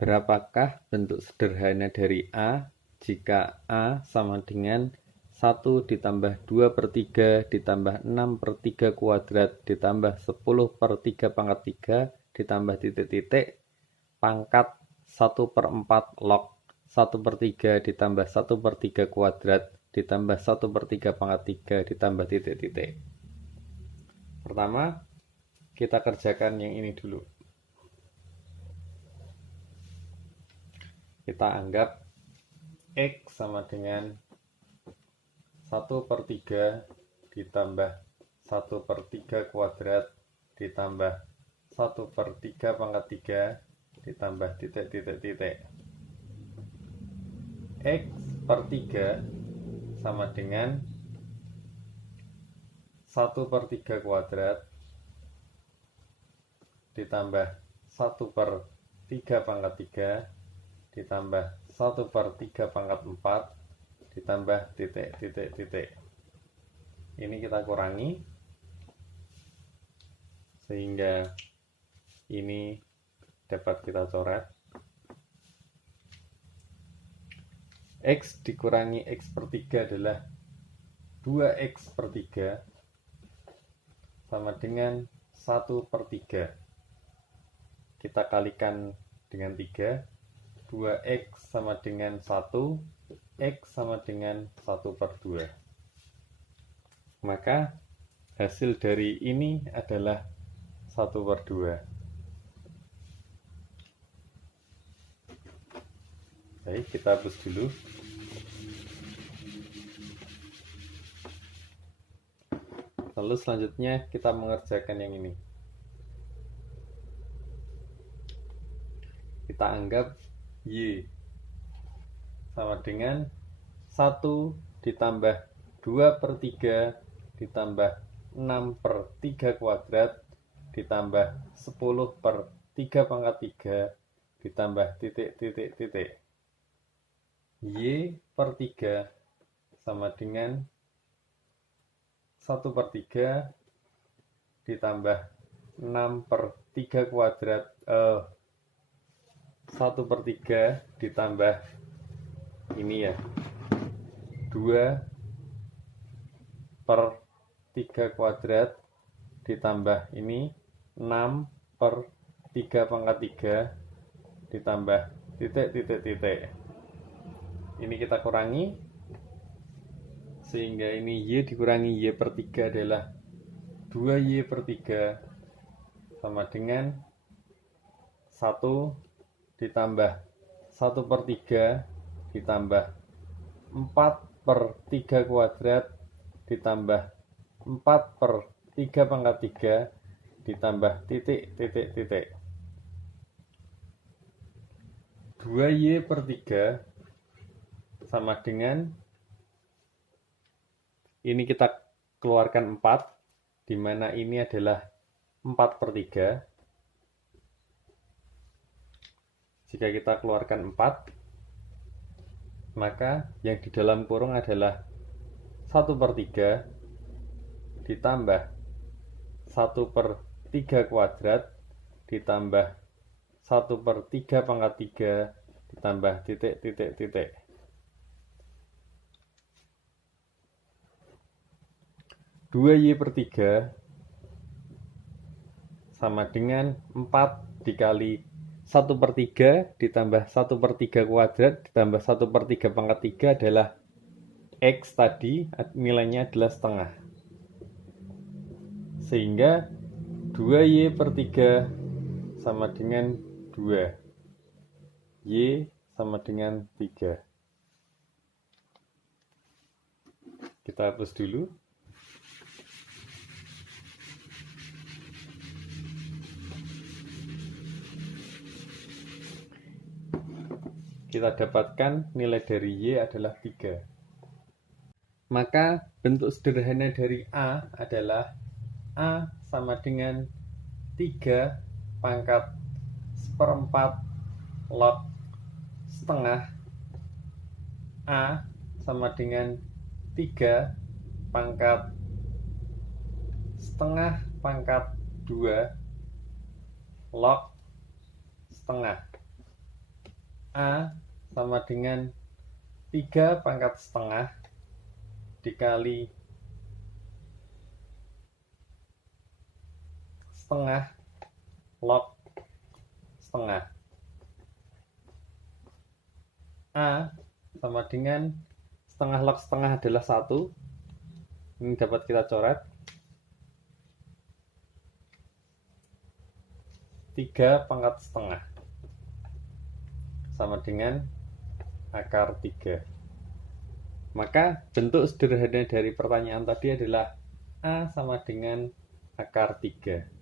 Berapakah bentuk sederhana dari A jika A sama dengan 1 ditambah 2 per 3 ditambah 6 per 3 kuadrat ditambah 10 per 3 pangkat 3 ditambah titik-titik pangkat 1 per 4 log 1 per 3 ditambah 1 per 3 kuadrat ditambah 1 per 3 pangkat 3 ditambah titik-titik. Pertama, kita kerjakan yang ini dulu. Kita anggap X sama dengan 1 per 3 ditambah 1 per 3 kuadrat ditambah 1 per 3 pangkat 3 ditambah titik-titik-titik. X per 3 sama dengan 1 per 3 kuadrat ditambah 1 per 3 pangkat 3 ditambah 1 per 3 pangkat 4 ditambah titik-titik-titik. Ini kita kurangi sehingga ini dapat kita coret. X dikurangi X per 3 adalah 2X per 3 sama dengan 1 per 3. Kita kalikan dengan 3. 2X sama dengan 1, X sama dengan 1 per 2. Maka hasil dari ini adalah 1 per 2. Baik, kita hapus dulu. Lalu selanjutnya kita mengerjakan yang ini. Kita anggap Y sama dengan 1 ditambah 2 per 3 ditambah 6 per 3 kuadrat ditambah 10 per 3 pangkat 3 ditambah titik-titik-titik. Y per 3 sama dengan 1 per 3 ditambah 6 per 3 kuadrat 1 per 3 ditambah ini ya 2 per 3 kuadrat ditambah ini 6 per 3 pangkat 3 ditambah titik-titik-titik. Ini kita kurangi sehingga ini Y dikurangi Y per 3 adalah 2Y per 3 sama dengan 1 ditambah 1 per 3 ditambah 4 per 3 kuadrat ditambah 4 per 3 pangkat 3 ditambah titik-titik-titik. 2Y per 3 sama dengan ini kita keluarkan 4 di mana ini adalah 4 per 3. Jika kita keluarkan 4, maka yang di dalam kurung adalah 1 per 3 ditambah 1 per 3 kuadrat ditambah 1 per 3 pangkat 3 ditambah titik-titik-titik. 2Y per 3 sama dengan 4 dikali 1 per 3 ditambah 1 per 3 kuadrat ditambah 1 per 3 pangkat 3 adalah X tadi nilainya adalah setengah. Sehingga 2Y per 3 sama dengan 2. Y sama dengan 3. Kita hapus dulu. Kita dapatkan nilai dari Y adalah 3. Maka bentuk sederhana dari A adalah A sama dengan 3 pangkat seperempat log setengah A sama dengan 3 pangkat setengah pangkat 2 log setengah. A sama dengan 3 pangkat setengah dikali setengah log setengah. A sama dengan setengah log setengah adalah 1. Ini dapat kita coret. 3 pangkat setengah sama dengan akar 3. Maka bentuk sederhana dari pertanyaan tadi adalah A sama dengan akar 3.